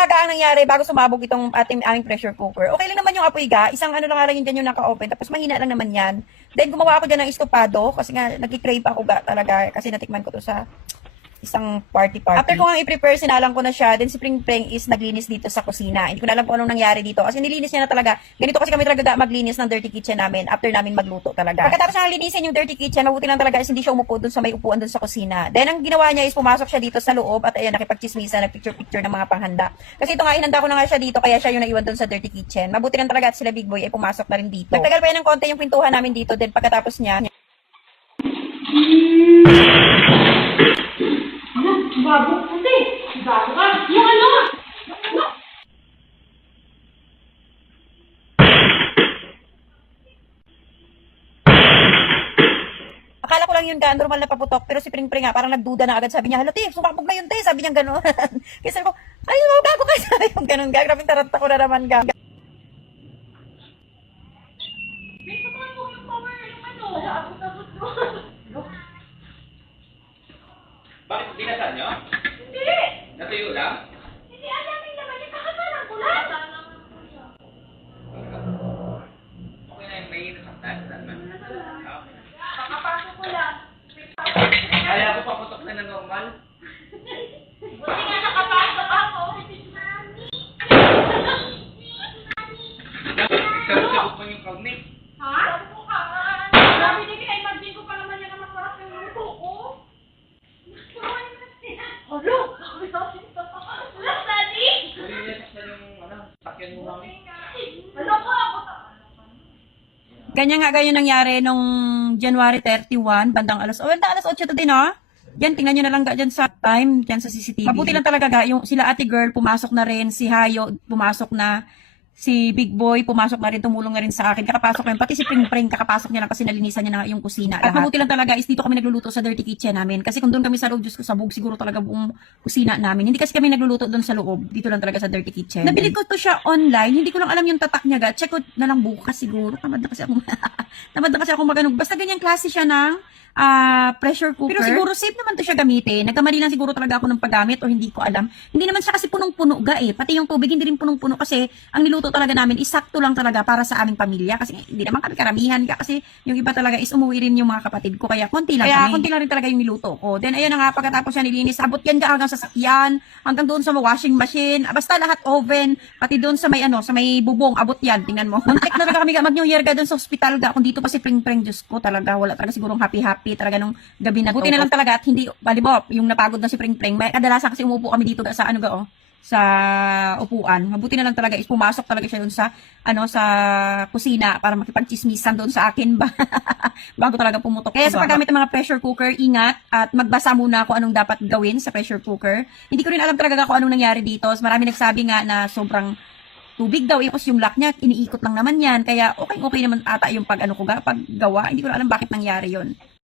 nga ga ang nangyari bago sumabog itong aming pressure cooker. Okay lang naman yung apoy ga. Isang ano lang nga lang yun dyan yung naka-open. Tapos mahina lang naman yan. Then gumawa ako dyan ng estopado. Kasi nga nag-crave ako ga talaga. Kasi natikman ko to sa isang party. After ko nga i-prepare, sinalang ko na siya. Then si Pring Pring is naglinis dito sa kusina. Hindi ko na alam kung anong nangyari dito. Kasi nilinis niya na talaga. Ganito kasi kami talaga maglinis ng dirty kitchen namin after namin magluto talaga. Pagkatapos niya linisin yung dirty kitchen, mabuti lang talaga is hindi siya umupo dun sa may upuan dun sa kusina. Then ang ginawa niya is pumasok siya dito sa loob at ayan, nakipagchismisa, nagpicture-picture ng mga panghanda. Kasi ito nga, inanda ko na nga siya dito, kaya siya yung naiwan dun sa dirty kitchen. Mabuti lang talaga at sila Big Boy ay pumasok na rin dito. Nagtagal pa yan ng konti yung pintuhan namin dito. Then pagkatapos niya, Bago kasi. Bago ka. Yung ano? akala ko lang yun ka, normal na paputok, pero si Pring Pring nga, parang nagduda na agad, sabi niya, hala, Tiff, sumakbog na yun, Tiff, sabi niya gano'n. Kasi sabi ko, ay, gago ka, sabi yung gano'n ka, grabing taranta ko na naman ka. May tutuan mo yung power, yung ano. Wala, abot-abot doon. Bakit binasan nyo? Hindi. Natuyo lang? Hindi, alamin naman yung kakatanan ko lang. Okay na yung may nasaktan. Kakapasok ko lang. Kaya ko paputok na normal. Buti nga nakapasok ako. Sabot mo yung karne. Ha? Sabi ko ka. Sabi niya, kina-imagine ko pa naman yan na masarap yung luto ko. Alo! Last daddy! Hindi niya saktan yung sakyan mo kami. Ano ko ako? Ganyan nga ganyan nangyari nung January 31, bandang alas 8 to din, oh. Yan, tingnan nyo na lang ga dyan sa time, dyan sa CCTV. Mabuti lang talaga ga, yung sila ate girl, pumasok na rin, si Hayo, pumasok na, si Big Boy, pumasok na rin, tumulong na rin sa akin, kakapasok na yun, pati si Pring Pring, kakapasok niya lang kasi nalinisan niya na yung kusina. At mabuti lang talaga is dito kami nagluluto sa dirty kitchen namin, kasi kung doon kami sa loob, Diyos ko, sabog siguro talaga buong kusina namin. Hindi kasi kami nagluluto doon sa loob, dito lang talaga sa dirty kitchen. Nabili ko to siya online, hindi ko lang alam yung tatak niya ga, check ko na lang bukas siguro, tamad na kasi ako, tamad na kasi ako maganog. Basta ganyang klase siya ng pressure cooker. Pero siguro safe naman to siya gamitin. Nagkamali lang siguro talaga ako ng paggamit o hindi ko alam. Hindi naman siya kasi punong-puno ga eh. Pati yung tubig hindi rin punong-puno kasi ang niluto talaga namin isakto lang talaga para sa aming pamilya kasi hindi naman kami karamihan ka kasi yung iba talaga is umuwi rin yung mga kapatid ko kaya konti lang kami. Konti lang rin talaga yung niluto ko. Then ayun na nga pagkatapos siya nilinis, abot yan ga hanggang sa sakyan, hanggang doon sa washing machine, basta lahat oven, pati doon sa may sa may bubong, abot yan, tingnan mo. Muntik na talaga kami mag New Year ga doon sa hospital ga. Kung dito pa si Pring Pring, Diyos ko talaga wala talaga sigurong happy talaga nung gabi na to. Buti na lang talaga at hindi, balibop, yung napagod na si Pring Pring. May kadalasan kasi umupo kami dito sa sa upuan. Mabuti na lang talaga is pumasok talaga siya doon sa sa kusina para makipagchismisan doon sa akin ba bago talaga pumutok. Kaya sa paggamit ng mga pressure cooker, ingat at magbasa muna kung anong dapat gawin sa pressure cooker. Hindi ko rin alam talaga kung anong nangyari dito. Marami nagsabi nga na sobrang tubig daw, tapos yung lock niya, iniikot lang naman yan. Kaya okay naman ata yung paggawa. Hindi ko na alam bakit nangyari yon.